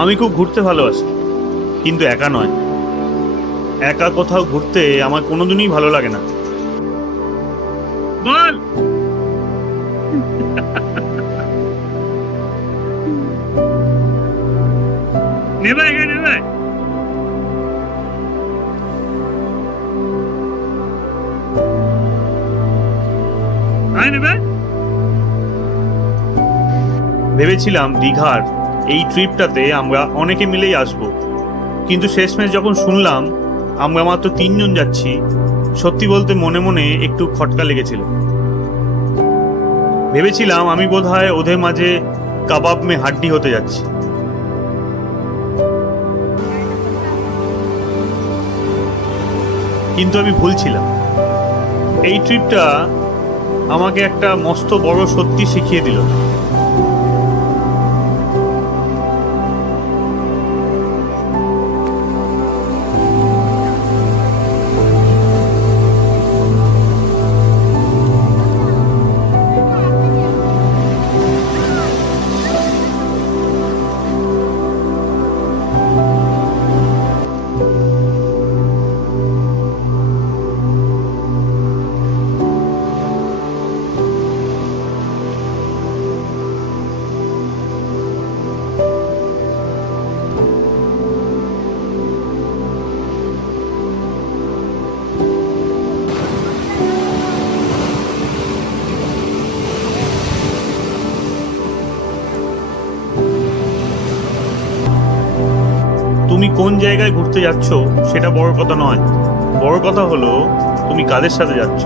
আমি খুব ঘুরতে ভালোবাসি, কিন্তু একা নয়। একা কোথাও ঘুরতে আমার কোনোদিনই ভালো লাগে না। বল। নেবে এখানে নেবে। আয় নেবে। ভেবেছিলাম দীঘার এই ট্রিপটাতে আমরা অনেকে মিলেই আসবো, কিন্তু শেষমেশ যখন শুনলাম আমরা মাত্র 3জন যাচ্ছি, সত্যি বলতে মনে মনে একটু খটকা লেগেছিল। ভেবেছিলাম আমি বোধহয় ওদের মাঝে কাবাব মে হাড্ডি হতে যাচ্ছি। কিন্তু আমি ভুল ছিলাম। এই ট্রিপটা আমাকে একটা মস্ত বড় সত্যি শিখিয়ে দিল। তুমি কোন জায়গায় ঘুরতে যাচ্ছ সেটা বড় কথা নয়, বড় কথা হলো তুমি কাদের সাথে যাচ্ছ।